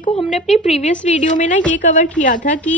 देखो हमने अपनी प्रीवियस वीडियो में ना ये कवर किया था कि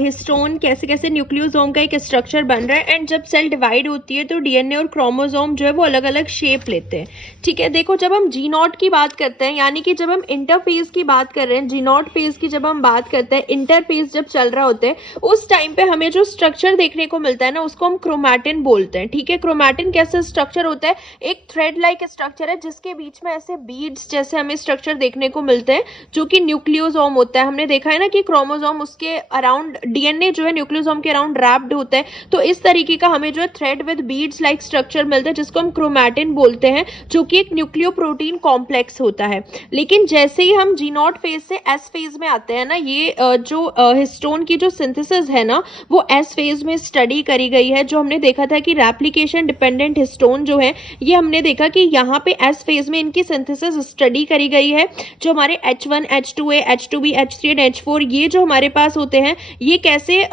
हिस्टोन कैसे कैसे न्यूक्लियोसोम का एक स्ट्रक्चर बन रहा है एंड जब सेल डिवाइड होती है तो डीएनए और क्रोमोसोम जो है वो अलग अलग शेप लेते हैं। ठीक है, देखो जब हम जी नॉट की बात करते हैं यानी कि जब हम इंटरफेज की बात कर रहे हैं, जी नॉट फेज की जब हम बात करते हैं, इंटरफेज जब चल रहा होता है उस टाइम पे हमें जो स्ट्रक्चर देखने को मिलता है ना उसको हम क्रोमैटिन बोलते हैं। ठीक है, क्रोमैटिन कैसा स्ट्रक्चर होता है? एक थ्रेड लाइक स्ट्रक्चर है जिसके बीच में ऐसे बीड्स जैसे हमें स्ट्रक्चर देखने को मिलते हैं जो कि न्यूक्लियोसोम होता है। हमने देखा है ना कि क्रोमोसोम उसके अराउंड, डीएनए जो है न्यूक्लियोसोम के अराउंड रैप्ड होता है, तो इस तरीके का हमें जो है thread with beads like structure मिलता है जिसको हम क्रोमैटिन बोलते हैं, जो कि एक न्यूक्लियोप्रोटीन कॉम्प्लेक्स होता है। लेकिन जैसे ही हम जी नॉट फेज से एस फेज में आते हैं ना, ये जो हिस्टोन की जो सिंथेसिस है ना वो एस फेज में स्टडी करी गई है। जो हमने देखा था कि रेप्लिकेशन डिपेंडेंट हिस्टोन जो है ये हमने देखा कि यहाँ पे एस फेज में इनकी सिंथेसिस स्टडी करी गई है। जो हमारे H1, H2A, H2B, H3 and H4 ये जो हमारे पास होते हैं ये कैसे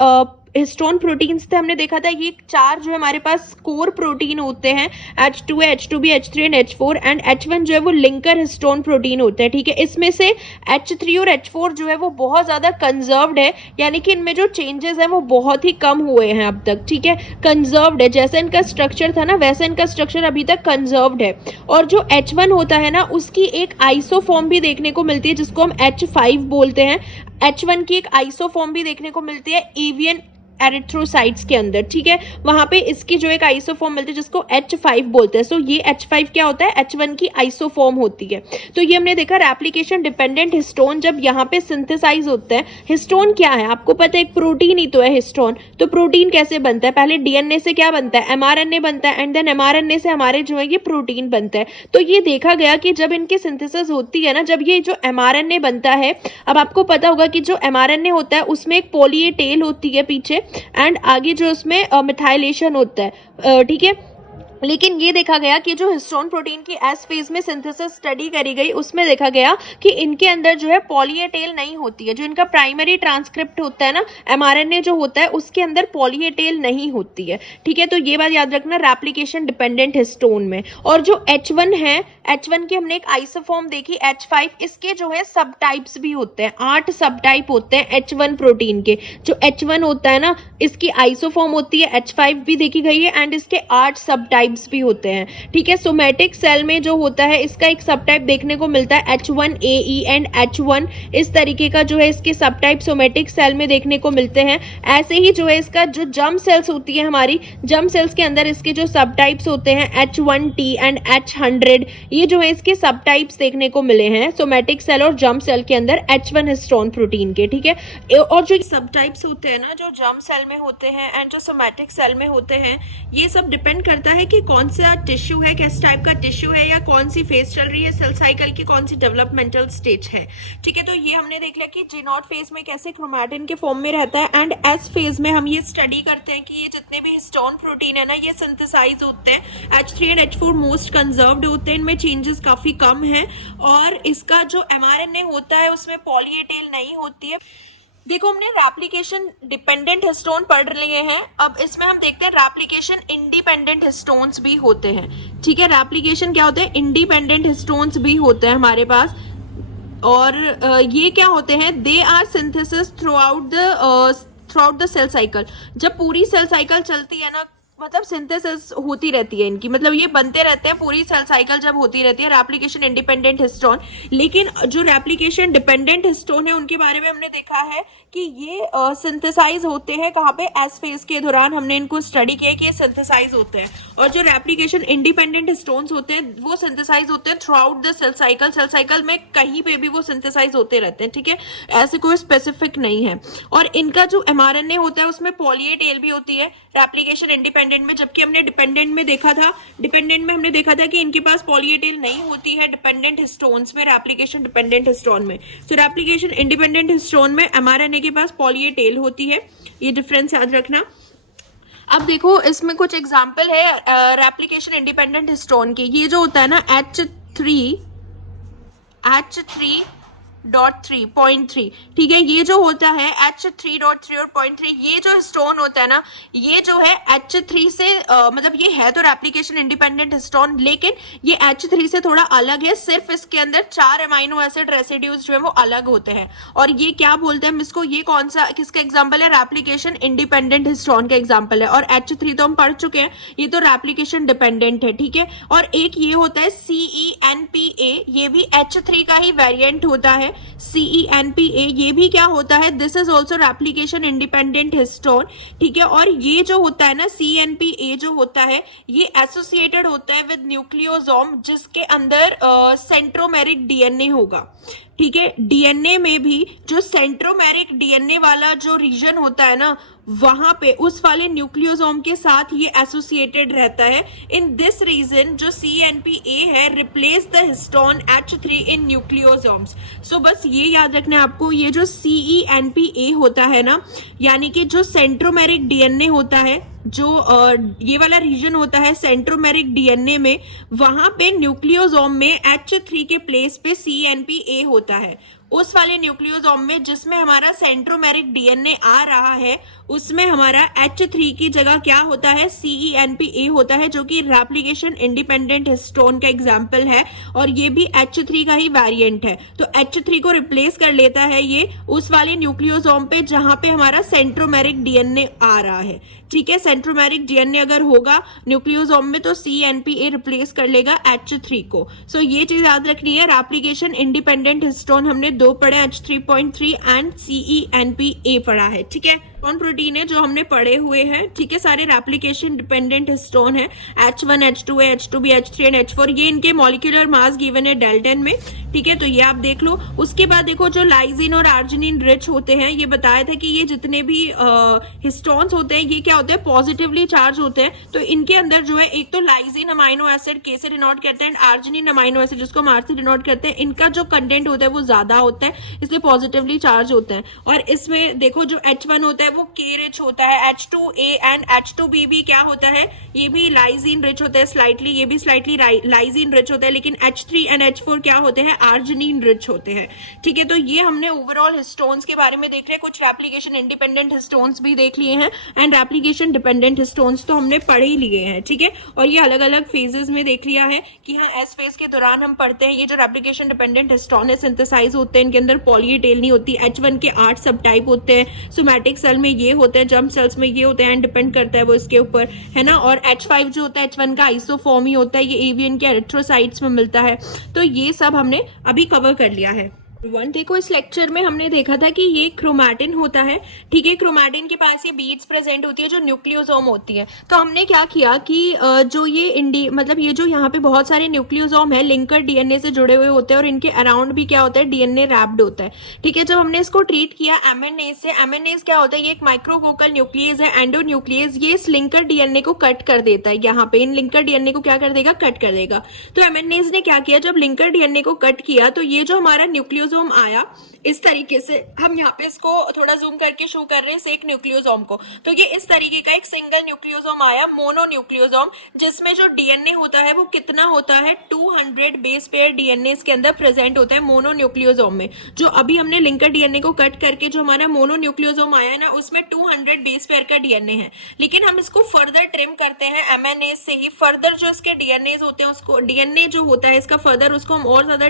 हिस्टोन प्रोटीन्स थे, हमने देखा था ये चार जो है हमारे पास कोर प्रोटीन होते हैं, H2A, H2B, H3 and H4 and H1 जो है वो लिंकर हिस्टोन प्रोटीन होते हैं। ठीक है, इसमें से H3 और H4 जो है वो बहुत ज़्यादा कंजर्व्ड है, यानी कि इनमें जो चेंजेस हैं वो बहुत ही कम हुए हैं अब तक। ठीक है, कंजर्व्ड है, जैसे इनका स्ट्रक्चर था ना वैसे इनका स्ट्रक्चर अभी तक कंजर्व्ड है। और जो H1 होता है ना उसकी एक आइसोफॉर्म भी देखने को मिलती है जिसको हम H5 बोलते हैं। H1 की एक आइसोफॉर्म भी देखने को मिलती है एवियन एरिथ्रोसाइट्स के अंदर। ठीक है, वहां पे इसकी जो एक आइसोफॉर्म मिलती है जिसको H5 बोलते हैं। सो ये H5 क्या होता है? H1 की आइसोफॉर्म होती है। तो ये हमने देखा रेप्लिकेशन डिपेंडेंट हिस्टोन जब यहाँ पे सिंथेसाइज होता है। हिस्टोन क्या है आपको पता है? एक प्रोटीन ही तो है हिस्टोन। तो प्रोटीन कैसे बनता है? पहले डीएनए से क्या बनता है? एमआरएनए बनता है एंड देन एमआरएनए से हमारे जो है ये प्रोटीन बनता है। तो ये देखा गया कि जब इनकी सिंथेसिस होती है ना, जब ये जो एमआरएनए बनता है, अब आपको पता होगा कि जो एमआरएनए होता है उसमें एक पॉली ए टेल होती है पीछे एंड आगे जो उसमें मिथाइलेशन होता है। ठीक है, लेकिन ये देखा गया कि जो हिस्टोन प्रोटीन की एस फेज में सिंथेसिस स्टडी करी गई उसमें देखा गया कि इनके अंदर जो है पॉली ए टेल नहीं होती है। जो इनका प्राइमरी ट्रांसक्रिप्ट होता है ना, एमआरएनए जो होता है उसके अंदर पॉली ए टेल नहीं होती है। ठीक है, तो ये बात याद रखना रेप्लिकेशन डिपेंडेंट हिस्टोन में। और जो H1 है, H1 की हमने एक आइसोफॉर्म देखी H5, इसके जो है सब टाइप्स भी होते हैं, 8 सब टाइप होते हैं H1 प्रोटीन के। जो H1 होता है ना इसकी आइसोफॉर्म होती है, H5 भी देखी गई है एंड इसके 8 सब टाइप्स भी होते हैं। ठीक है, सोमैटिक सेल में जो होता है इसका एक सब टाइप देखने को मिलता है H1AE एंड H1, इस तरीके का जो है इसके सब टाइप सोमैटिक सेल में देखने को मिलते हैं। ऐसे ही जो है इसका जो जर्म सेल्स होती है हमारी, जर्म सेल्स के अंदर इसके जो सब टाइप्स होते हैं H1T एंड H100, ये जो है इसके सब टाइप्स देखने को मिले हैं सोमैटिक सेल और जर्म सेल के अंदर H1 हिस्टोन प्रोटीन के। ठीक है, और जो सब टाइप्स होते हैं ना जो जर्म सेल में होते हैं एंड जो सोमैटिक सेल में होते हैं, ये सब डिपेंड करता है कि कौन सा टिश्यू है, किस टाइप का टिश्यू है, या कौन सी फेज चल रही है सेल साइकिल की, कौन सी डेवलपमेंटल स्टेज है। ठीक है, तो ये हमने देख लिया कि जी नॉट फेज में कैसे क्रोमैटिन के फॉर्म में रहता है एंड एस फेज में हम ये स्टडी करते हैं कि ये जितने भी हिस्टोन प्रोटीन है ना ये सिंथेसाइज होते हैं। H3 and H4 most conserved होते हैं, इनमें चेंजेस काफी कम है और इसका जो एमआरएनए होता है उसमें पॉली ए टेल नहीं होती है। देखो हमने रेप्लिकेशन डिपेंडेंट हिस्टोन पढ़ लिए हैं, अब इसमें हम देखते हैं रेप्लिकेशन इंडिपेंडेंट हिस्टोन्स भी होते हैं। ठीक है, रेप्लिकेशन क्या होते हैं? इंडिपेंडेंट हिस्टोन्स भी होते हैं हमारे पास। और ये क्या होते हैं? They are synthesis throughout the cell cycle. जब पूरी सेल साइकिल चलती है ना, मतलब सिंथेसिस होती रहती है इनकी, मतलब ये बनते रहते हैं पूरी सेल साइकिल जब होती रहती है, रेप्लिकेशन इंडिपेंडेंट हिस्टोन। लेकिन जो रेप्लिकेशन डिपेंडेंट हिस्टोन है उनके बारे में हमने देखा है कि ये सिंथेसाइज होते हैं कहाँ पे? एस फेज के दौरान हमने इनको स्टडी किया कि ये सिंथेसाइज होते हैं। और जो रेप्लिकेशन इंडिपेंडेंट हिस्टोन्स होते हैं वो सिंथेसाइज होते हैं throughout the cell cycle. Cell cycle में कहीं पे भी वो सिंथेसाइज होते रहते हैं। ठीक है, ऐसे कोई स्पेसिफिक नहीं है। और इनका जो एमआरएनए होता है उसमें पॉली ए टेल भी होती है रेप्लिकेशन इंडिपेंडेंट में, जबकि हमने डिपेंडेंट में देखा था, डिपेंडेंट में हमने देखा था कि इनके पास पॉली ए टेल नहीं होती है डिपेंडेंट हिस्टोन्स में, रेप्लिकेशन डिपेंडेंट हिस्टोन में। तो रेप्लिकेशन इंडिपेंडेंट हिस्टोन में एमआरएनए के पास पॉली ए टेल होती है, ये डिफरेंस याद रखना। अब देखो इसमें कुछ एग्जांपल है रेप्लिकेशन इंडिपेंडेंट हिस्टोन के। ये जो होता है ना H3 H3.3, ठीक है। ये जो होता है H3.3 और 0.3, ये जो हिस्टोन होता है ना, ये जो है H3 से मतलब ये है तो रेप्लिकेशन इंडिपेंडेंट हिस्टोन, लेकिन ये H3 से थोड़ा अलग है। सिर्फ इसके अंदर 4 अमाइनो एसिड रेसिड्यूज जो है वो अलग होते हैं। और ये क्या बोलते हैं हम इसको, ये कौन सा किसका एग्जाम्पल है, रेप्लिकेशन इंडिपेंडेंट हिस्टोन का एग्जाम्पल है। और H3 तो हम पढ़ चुके हैं, ये तो रेप्लिकेशन डिपेंडेंट है, ठीक है। और एक ये होता है CENPA, ये भी H3 का ही वेरिएंट होता है। CENPA ये भी क्या होता है, this is also replication independent histone, ठीक है। और ये जो होता है ना CNPA जो होता है, ये एसोसिएटेड होता है विद न्यूक्लियोसोम जिसके अंदर सेंट्रोमेरिक डीएनए होगा, ठीक है। डीएनए में भी जो सेंट्रोमेरिक डीएनए वाला जो रीजन होता है ना, वहां पे उस वाले न्यूक्लियोसोम के साथ ये एसोसिएटेड रहता है। इन दिस रीजन जो CNPA है replace the histone H3 in nucleosomes. So बस ये याद रखना है आपको, ये जो CENPA होता है ना, यानी कि जो सेंट्रोमेरिक डीएनए होता है, जो ये वाला रीजन होता है सेंट्रोमेरिक डीएनए में, वहां पे न्यूक्लियोसोम में H3 के प्लेस पे CNPA होता है। उस वाले न्यूक्लियोसोम में जिसमें हमारा सेंट्रोमेरिक डीएनए आ रहा है, उसमें हमारा H3 की जगह क्या होता है, CENPA होता है, जो कि रेप्लिकेशन इंडिपेंडेंट हिस्टोन का एग्जाम्पल है। और ये भी H3 का ही वेरिएंट है। तो H3 को रिप्लेस कर लेता है ये उस वाले न्यूक्लियोसोम पे जहां पे हमारा सेंट्रोमेरिक डीएनए आ रहा है, ठीक है। सेंट्रोमेरिक डीएनए अगर होगा न्यूक्लियोसोम में तो CNPA रिप्लेस कर लेगा H3 को। सो ये चीज याद रखनी है। रेप्लिकेशन इंडिपेंडेंट हिस्टोन हमने दो पढ़े, H3.3 एंड CENPA पढ़ा है, ठीक है। कौन प्रोटीन है जो हमने पढ़े हुए हैं, ठीक है। सारे रेप्लिकेशन डिपेंडेंट हिस्टोन है, H1, H2, H2B, H3 and H4। ये इनके मॉलिक्यूलर मास गिवन है डेल्टन में, ठीक है। तो ये आप देख लो। उसके बाद देखो जो लाइजिन और आर्जिनिन रिच होते हैं, ये बताया था कि ये जितने भी हिस्टोन्स होते हैं ये क्या होते हैं, पॉजिटिवली चार्ज होते हैं। तो इनके अंदर जो है एक तो लाइजिन अमाइनो एसिड K से डिनोट करते हैं, आर्जिनिन अमाइनो एसिड जिसको हम R से डिनोट करते हैं, इनका जो कंटेंट होता है वो ज्यादा होता है, इसलिए पॉजिटिवली चार्ज होते हैं। और इसमें देखो जो H1 होता है वो K रिच होता है, H2A एंड H2B भी क्या होता है, ये भी लाइजिन रिच होता है स्लाइटली, ये भी स्लाइटली लाइजिन रिच होता है। लेकिन H3 एंड H4 क्या होते हैं, आर्जिनिन रिच होते हैं, ठीक है। तो ये हमने ओवरऑल हिस्टोन्स के बारे में देख रहे हैं, कुछ रेप्लिकेशन इंडिपेंडेंट हिस्टोन्स भी देख लिए हैं एंड रेप्लिकेशन डिपेंडेंट हिस्टोन्स तो हमने पढ़ ही लिए हैं, ठीक है। और ये अलग अलग फेजेस में देख लिया है कि हाँ एस फेज के दौरान हम पढ़ते हैं ये जो रेप्लिकेशन डिपेंडेंट हिस्टोन है सिंथेसाइज होते हैं, इनके अंदर पॉली ए टेल नहीं होती। H1 के 8 सब टाइप होते हैं, सोमैटिक सेल में ये होते हैं, जर्म सेल्स में ये होते हैं, डिपेंड करता है वो इसके ऊपर, है ना। और H5 जो होता है H1 का आइसोफॉर्म ही होता है, ये एवियन के एरिथ्रोसाइट्स में मिलता है। तो ये सब हमने अभी कवर कर लिया है। देखो इस लेक्चर में हमने देखा था कि ये क्रोमैटिन होता है, ठीक है। क्रोमैटिन के पास ये बीड्स प्रेजेंट होती है जो न्यूक्लियोसोम होती है। तो हमने क्या किया कि जो ये मतलब ये जो यहाँ पे बहुत सारे न्यूक्लियोसोम है लिंकर डीएनए से जुड़े हुए होते हैं और इनके अराउंड भी क्या होता है, डीएनए रैप्ड होता है, ठीक है। जब हमने इसको ट्रीट किया एमएनएज से, एमएनएज क्या होता है, ये एक माइक्रोकोकल न्यूक्लियस है, एंडोन्यूक्लियस, ये इस लिंकर डीएनए को कट कर देता है। यहाँ पे इन लिंकर डीएनए को क्या कर देगा, कट कर देगा। तो एमएनएज ने क्या किया, जब लिंकर डीएनए को कट किया तो ये जो हमारा न्यूक्लियोसोम आया इस तरीके से, हम यहाँ पे इसको थोड़ा जूम करके शो कर रहे हैं एक न्यूक्लियोसोम को, तो ये इस तरीके का एक सिंगल न्यूक्लियोसोम आया, मोनो न्यूक्लियोसोम, जिसमें जो डीएनए होता है वो कितना होता है, 200 बेस पेयर डीएनए के अंदर प्रेजेंट होता है मोनो न्यूक्लियोसोम में। जो अभी हमने लिंकर डीएनए को कट करके जो हमारा मोनो न्यूक्लियोसोम आया है ना, उसमें 200 बेस पेयर का डीएनए है। लेकिन हम इसको फर्दर ट्रिम करते हैं एमएनए से ही, फर्दर जो इसके डीएनए होते हैं उसको, डीएनए जो होता है इसका फर्दर उसको हम और ज्यादा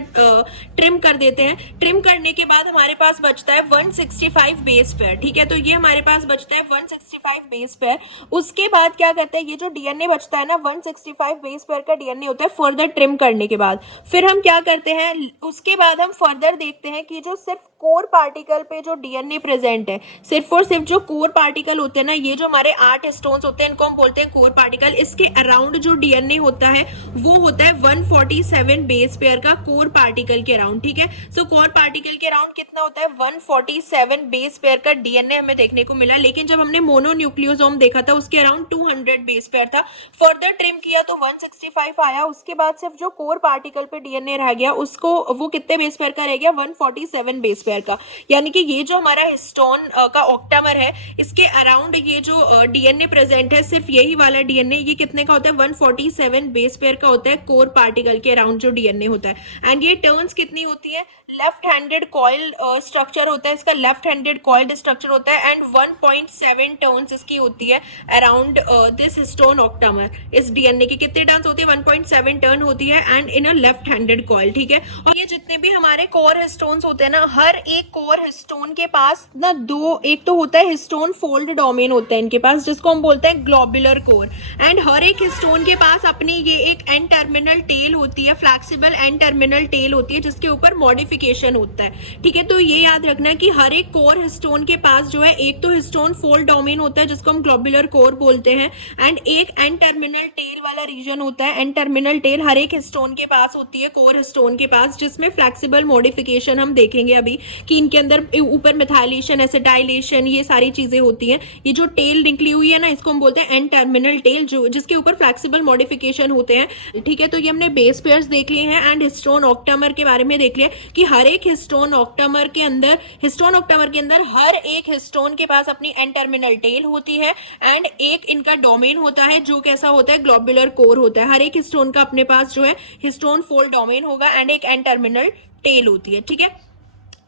ट्रिम कर देते हैं। ट्रिम करने के बाद हमारे पास बचता है 165 बेस पेयर, ठीक है। तो ये हमारे पास बचता है 165 बेस पेयर। उसके बाद क्या करते हैं, ये जो डीएनए बचता है ना 165 बेस पेयर का डीएनए होता है फर्दर ट्रिम करने के बाद। फिर हम क्या करते हैं, उसके बाद हम फर्दर देखते हैं कि जो सिर्फ कोर पार्टिकल पे जो डीएनए प्रेजेंट है, सिर्फ और सिर्फ जो कोर पार्टिकल होते हैं ना, ये जो हमारे 8 हिस्टोन्स होते हैं इनको हम बोलते हैं कोर पार्टिकल। इसके अराउंड जो डीएनए होता है वो होता है 147 बेस पेयर का कोर पार्टिकल के अराउंड, ठीक है। सो कोर पार्टिकल के अराउंड कितना होता है, 147 बेस पेयर का डीएनए हमें देखने को मिला। लेकिन जब हमने मोनो न्यूक्लियोसोम देखा था उसके अराउंड 200 बेस पेयर था, फर्दर ट्रिम किया तो 165 आया। उसके बाद सिर्फ जो कोर पार्टिकल पे डीएनए रह गया उसको, वो कितने बेस पेयर का रह गया, 147 बेस पेयर का। यानी कि ये जो हमारा हिस्टोन का ऑक्टामर है इसके अराउंड ये जो डीएनए प्रेजेंट है, सिर्फ यही वाला डीएनए, ये कितने का होता है, 147 बेस पेयर का होता है कोर पार्टिकल के अराउंड जो डीएनए होता है। एंड ये टर्न्स कितनी होती है, लेफ्ट हैंडेड कॉइल स्ट्रक्चर होता है इसका, लेफ्ट हैंडेड कॉइल्ड स्ट्रक्चर होता है एंड 1.7 टर्न्स इसकी होती है अराउंड दिस हिस्टोन ऑक्टामर। इस डीएनए की कितने टर्न्स होती है? 1.7 टर्न होती है and in a left handed coil, ठीक है। और ये जितने भी हमारे कोर हिस्टोन्स होते हैं ना, हर एक कोर हिस्टोन के पास ना दो, एक तो होता है हिस्टोन फोल्ड डोमेन होता है इनके पास, जिसको हम बोलते हैं ग्लोबुलर कोर, एंड हर एक हिस्टोन के पास अपनी ये एक एंड टर्मिनल टेल होती है, फ्लैक्सिबल एंड टर्मिनल टेल होती है, जिसके ऊपर मॉडिफिकेशन होता है, ठीक है। तो ये याद रखना कि हर एक कोर हिस्टोन के पास जो है एक तो हिस्टोन फोल्ड डोमेन होता है जिसको हम ग्लोबुलर कोर बोलते हैं, एंड एक एंड टर्मिनल टेल वाला रीजन होता है। एंड टर्मिनल टेल हर एक हिस्टोन के पास होती है, कोर हिस्टोन के पास, जिसमें फ्लैक्सिबल मॉडिफिकेशन हम देखेंगे अभी कि इनके अंदर ऊपर मिथाइलेशन, एसिटाइलेशन, ये सारी चीजें होती हैं। ये जो टेल निकली हुई है ना, इसको हम बोलते हैं एंड टर्मिनल टेल, जो जिसके ऊपर फ्लैक्सिबल मॉडिफिकेशन होते हैं, ठीक है। तो ये हमने बेस पेयर्स देख लिए हैं एंड हिस्टोन ऑक्टामर के बारे में देख लिया कि हर एक हिस्टोन ऑक्टामर के अंदर हर एक हिस्टोन के पास अपनी एंड टर्मिनल टेल होती है एंड एक इनका डोमेन होता है जो कैसा होता है? ग्लोबुलर कोर होता है। हर एक हिस्टोन का अपने पास जो है हिस्टोन फोल्ड डोमेन होगा एंड एक एंड टर्मिनल टेल होती है, ठीक है।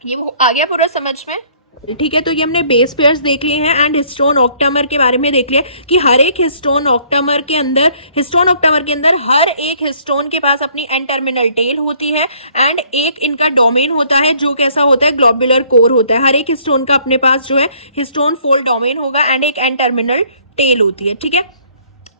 ये आ गया पूरा समझ में, ठीक है। तो ये हमने बेस पेयर्स देख लिए हैं एंड हिस्टोन ऑक्टामर के बारे में देख लिया कि हर एक हिस्टोन ऑक्टामर के अंदर हर एक हिस्टोन के पास अपनी एंड टर्मिनल टेल होती है एंड एक इनका डोमेन होता है जो कैसा होता है? ग्लोबुलर कोर होता है। हर एक हिस्टोन का अपने पास जो है हिस्टोन फोल्ड डोमेन होगा एंड एक एंड टर्मिनल टेल होती है, ठीक है।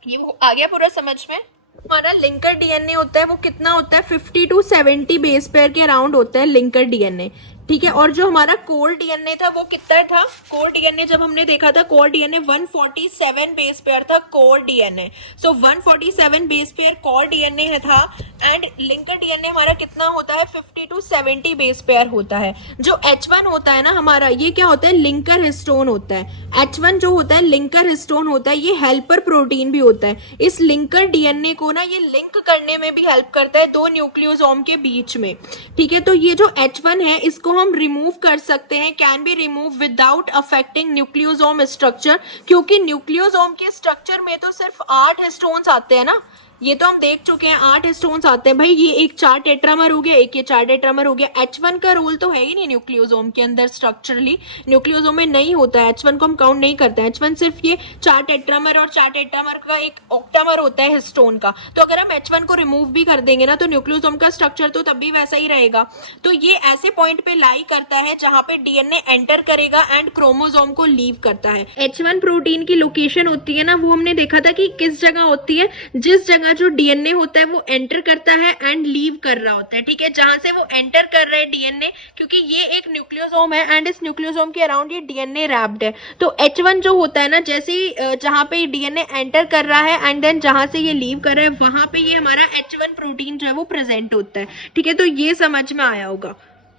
ये आ गया पूरा समझ में। हमारा लिंकर डीएनए होता है वो कितना होता है? 50 to 70 बेस पेयर के अराउंड होता है लिंकर डीएनए, ठीक है। और जो हमारा कोर डीएनए था वो कितना था? कोर डीएनए जब हमने देखा था, कोर डीएनए 147 बेस पेयर था कोर डीएनए। सो 147 बेस पेयर कोर डीएनए था एंड लिंकर डीएनए हमारा कितना होता है? 50 to 70 बेस पेयर होता है। जो H1 होता है ना हमारा, ये क्या होता है? लिंकर हिस्टोन होता है। H1 जो होता है लिंकर हिस्टोन होता है, ये हेल्पर प्रोटीन भी होता है। इस लिंकर डीएनए को ना ये लिंक करने में भी हेल्प करता है दो न्यूक्लियोसोम के बीच में, ठीक है। तो ये जो H1 है इसको हम रिमूव कर सकते हैं, can be remove without affecting nucleosome structure, क्योंकि न्यूक्लियोसोम के स्ट्रक्चर में तो सिर्फ 8 हिस्टोन्स आते हैं ना, ये तो हम देख चुके हैं 8 हिस्टोन्स आते हैं भाई। ये एक 4 टेट्रामर हो गया, एक ये 4 टेट्रामर हो गया। H1 का रोल तो है ही नहीं न्यूक्लियोसोम के अंदर, स्ट्रक्चरली न्यूक्लियोसोम में नहीं होता है। H1 को हम काउंट नहीं करते हैं। H1 सिर्फ ये 4 टेट्रामर और 4 टेट्रामर का एक ऑक्टामर होता है हिस्टोन का। तो अगर हम H1 को रिमूव भी कर देंगे ना तो न्यूक्लियोसोम का स्ट्रक्चर तो तब भी वैसा ही रहेगा। तो ये ऐसे पॉइंट पे लाई करता है जहां पे डीएनए एंटर करेगा एंड क्रोमोसोम को लीव करता है। H1 प्रोटीन की लोकेशन होती है ना, वो हमने देखा था कि किस जगह होती है? जिस जगह जो डीएनए होता है वो एंटर करता है एंड लीव कर रहा होता है, ठीक है। जहां से वो एंटर कर रहा है डीएनए, क्योंकि ये एक न्यूक्लियोसोम है एंड इस न्यूक्लियोसोम के अराउंड ये डीएनए रैप्ड है। तो H1 जो होता है ना, जैसे ही जहां पे डीएनए एंटर कर रहा है एंड देन जहां से ये लीव कर रहा है, वहां पे ये हमारा H1 प्रोटीन जो है वो प्रेजेंट होता है, ठीक है। तो ये समझ में आया होगा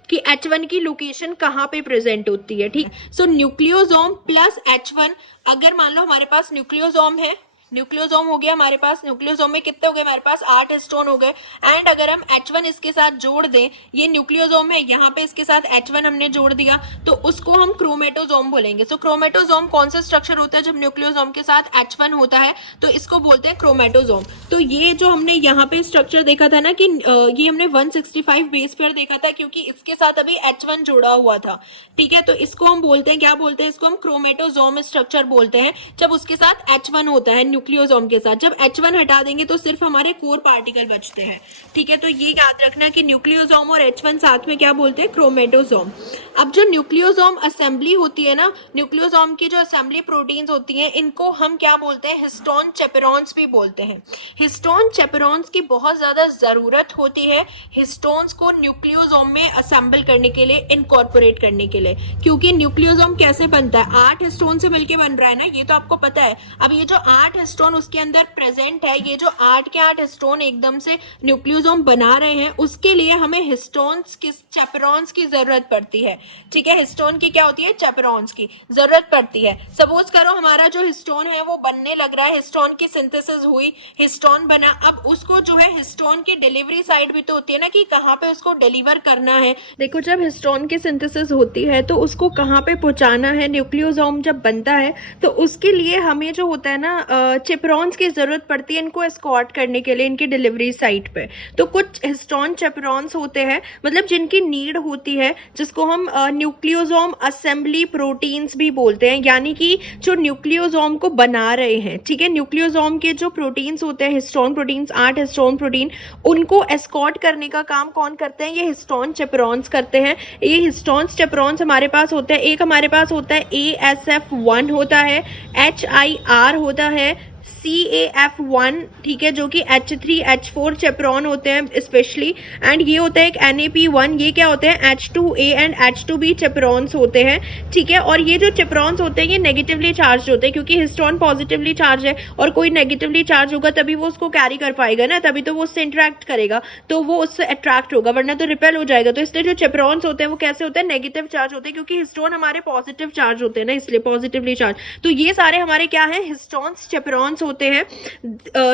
कि H1 की लोकेशन कहाँ पे प्रेजेंट होती है, ठीक। सो न्यूक्लियोसोम प्लस H1, अगर मान लो हमारे पास न्यूक्लियोसोम है, न्यूक्लियोसोम हो गया हमारे पास, न्यूक्लियोसोम में कितने हो गए हमारे पास? 8 हिस्टोन हो गए एंड अगर हम H1 इसके साथ जोड़ दें, ये न्यूक्लियोसोम है, यहाँ पे इसके साथ H1 हमने जोड़ दिया तो उसको हम क्रोमेटोसोम बोलेंगे। सो क्रोमेटोसोम कौन सा स्ट्रक्चर होता है जब न्यूक्लियोसोम के साथ H1 होता है? तो इसको बोलते हैं क्रोमेटोसोम। तो ये जो हमने यहाँ पे स्ट्रक्चर देखा था ना कि ये हमने 165 बेस पेयर देखा था क्योंकि इसके साथ अभी H1 जोड़ा हुआ था, ठीक है। तो इसको हम बोलते हैं, क्या बोलते हैं? इसको हम क्रोमेटोसोम स्ट्रक्चर बोलते हैं जब उसके साथ H1 होता है न्यूक्लियोसोम के साथ। जब H1 हटा देंगे तो सिर्फ हमारे कोर पार्टिकल बचते हैं, ठीक है। तो ये याद रखना कि न्यूक्लियोसोम और H1 साथ में क्या बोलते हैं? क्रोमेटोसोम। अब जो न्यूक्लियोसोम असेंबली होती है ना, न्यूक्लियोसोम की जो असेंबली प्रोटीन्स होती हैं, इनको हम क्या बोलते हैं? हिस्टोन चेपेरॉन्स भी बोलते हैं। हिस्टोन चेपेरॉन्स की बहुत ज्यादा जरूरत होती है हिस्टोन्स को न्यूक्लियोसोम में असेंबल करने के लिए, इनकॉर्पोरेट करने के लिए, क्योंकि न्यूक्लियोसोम कैसे बनता है? 8 हिस्टोन से मिलकर बन रहा है ना, ये तो आपको पता है। अब ये जो 8 हिस्टोन उसके अंदर प्रेजेंट है, ये जो 8 के 8 हिस्टोन एकदम से न्यूक्लियोसोम बना रहे हैं, उसके लिए हमें हिस्टोन्स की, चेपेरॉन्स की जरूरत पड़ती है, ठीक है। हिस्टोन की क्या होती है? चेपेरॉन्स की जरूरत पड़ती है। सपोज करो हमारा जो हिस्टोन है वो बनने लग रहा है, हिस्टोन की सिंथेसिस हुई, हिस्टोन बना। अब उसको जो है हिस्टोन की डिलीवरी साइड भी तो होती है ना कि कहाँ पे उसको डिलीवर करना है। देखो जब हिस्टोन की सिंथेसिस होती है तो उसको कहाँ पे पहुंचाना है, न्यूक्लियोसोम जब बनता है तो उसके लिए हमें जो होता है ना चिपरॉन्स की ज़रूरत पड़ती है इनको एस्कॉर्ट करने के लिए इनकी डिलीवरी साइट पे। तो कुछ हिस्टोन चिपरॉन्स होते हैं, मतलब जिनकी नीड होती है, जिसको हम न्यूक्लियोसोम असेंबली प्रोटीन्स भी बोलते हैं, यानी कि जो न्यूक्लियोसोम को बना रहे हैं, ठीक है। न्यूक्लियोसोम के जो प्रोटीन्स होते हैं, हिस्टोन प्रोटीन्स, 8 हिस्टोन प्रोटीन, उनको एस्कॉर्ट करने का काम कौन करते हैं? ये हिस्टोन चिपरॉन्स करते हैं। ये हिस्टोन चिपरॉन्स हमारे पास होते हैं, एक हमारे पास होता है ASF1 होता है, HIR होता है, CAF1, ठीक है, जो कि H3H4 चेपरॉन होते हैं स्पेशली, एंड ये होता है एक NAP1, ये क्या होते हैं? H2A एंड H2B चेपरॉन्स होते हैं, ठीक है। और ये जो चेपरॉन्स होते हैं ये नेगेटिवली चार्ज होते हैं, क्योंकि हिस्टोन पॉजिटिवली चार्ज है और कोई नेगेटिवली चार्ज होगा तभी वो उसको कैरी कर पाएगा ना, तभी तो वो उससे इंटरेक्ट करेगा, तो वो उससे अट्रैक्ट होगा, वरना तो रिपेल हो जाएगा। तो इसलिए जो चेपरॉन्स होते हैं वो कैसे होते हैं? नेगेटिव चार्ज होते हैं, क्योंकि हिस्टोन हमारे पॉजिटिव चार्ज होते हैं ना, इसलिए पॉजिटिवली चार्ज। तो ये सारे हमारे क्या है? हिस्टोन्स चेपरॉन्स होते हैं।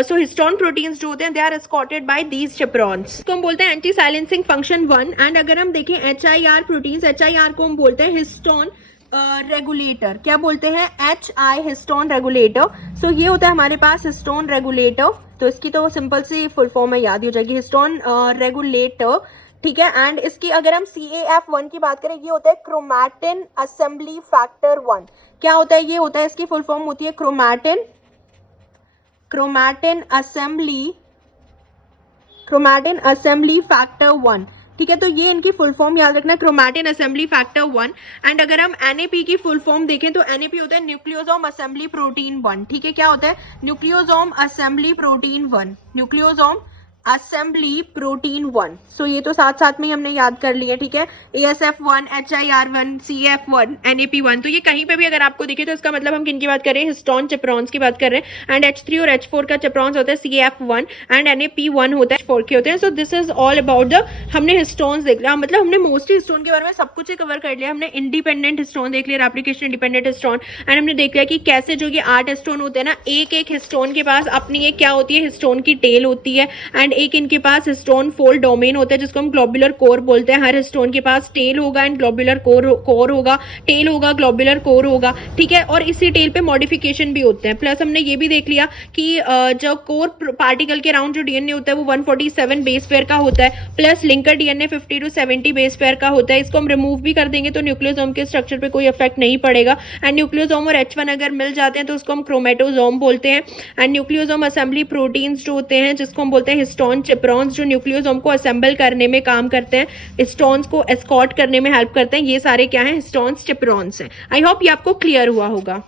सो हिस्टोन प्रोटीन्स जो होते हैं they are escorted by these chaperones, को हम बोलते हैं एंटी साइलेंसिंग फंक्शन 1। एंड अगर हम देखें HIR प्रोटीन्स, HIR को हम बोलते हैं हिस्टोन रेगुलेटर। क्या बोलते हैं? HI histone regulator. सो ये होता है हमारे पास हिस्टोन रेगुलेटर, तो इसकी तो सिंपल सी फुल फॉर्म है, याद ही हो जाएगी, हिस्टोन रेगुलेटर, ठीक है। एंड इसकी अगर हम CAF1 की बात करें, ये होता है क्रोमैटिन असेंबली फैक्टर 1। क्या होता है? ये होता है, इसकी फुल फॉर्म होती है क्रोमैटिन असेंबली फैक्टर 1, ठीक है। तो ये इनकी फुल फॉर्म याद रखना, क्रोमैटिन असेंबली फैक्टर 1। एंड अगर हम NAP की फुल फॉर्म देखें तो NAP होता है न्यूक्लियोसोम असेंबली प्रोटीन 1, ठीक है। क्या होता है? Nucleosome assembly protein 1, nucleosome assembly protein 1। सो ये तो साथ साथ में ही हमने याद कर लिया, ठीक है। ASF1, HIR1, CAF1, NAP1। तो ये कहीं पे भी अगर आपको दिखे तो इसका मतलब हम किन की बात कर रहे हैं? हिस्टोन चिपरॉन्स की बात कर रहे हैं। एंड H3 और H4 का चिपरॉन्स होता है CAF1 एंड NAP1 होता है H4 के होते हैं। So this is all about the, हमने हिस्टोन्स देख लिया, मतलब हमने मोस्टली हिस्टोन के बारे में सब कुछ ही कवर कर लिया। हमने इंडिपेंडेंट हिस्टोन देख लिया, रेप्लिकेशन इंडिपेंडेंट हिस्टोन, एंड हमने देख लिया कि कैसे जो ये 8 हिस्टोन होते हैं ना, एक एक हिस्टोन के पास अपनी एक क्या होती है? हिस्टोन की टेल होती है, एंड एक इनके पास हिस्टोन फोल्ड डोमेन होता है जिसको हम ग्लोबुलर कोर बोलते हैं। हर हिस्टोन के पास टेल होगा एंड ग्लोबुलर कोर होगा, टेल होगा, ग्लोबुलर कोर होगा, ठीक है। और इसी टेल पे मॉडिफिकेशन भी होते हैं। प्लस हमने ये भी देख लिया कि जो कोर पार्टिकल के अराउंड जो DNA होता है वो 147 बेस पेयर का होता है, plus linker DNA 50 to 70 base pair का होता है। इसको हम रिमूव भी कर देंगे तो न्यूक्लियोसोम के स्ट्रक्चर पे कोई इफेक्ट नहीं पड़ेगा। एंड न्यूक्लियोसोम और H1 अगर मिल जाते हैं तो उसको हम क्रोमेटोसोम बोलते हैं। एंड न्यूक्लियोसोम असेंबली प्रोटीन्स जो होते हैं, जिसको हम बोलते हैं हिस्टोन चिपरॉन्स, जो न्यूक्लियोसोम को असेंबल करने में काम करते हैं, हिस्टोन्स को एस्कॉर्ट करने में हेल्प करते हैं, ये सारे क्या हैं? हिस्टोन्स चिपरॉन्स हैं। आई होप ये आपको क्लियर हुआ होगा।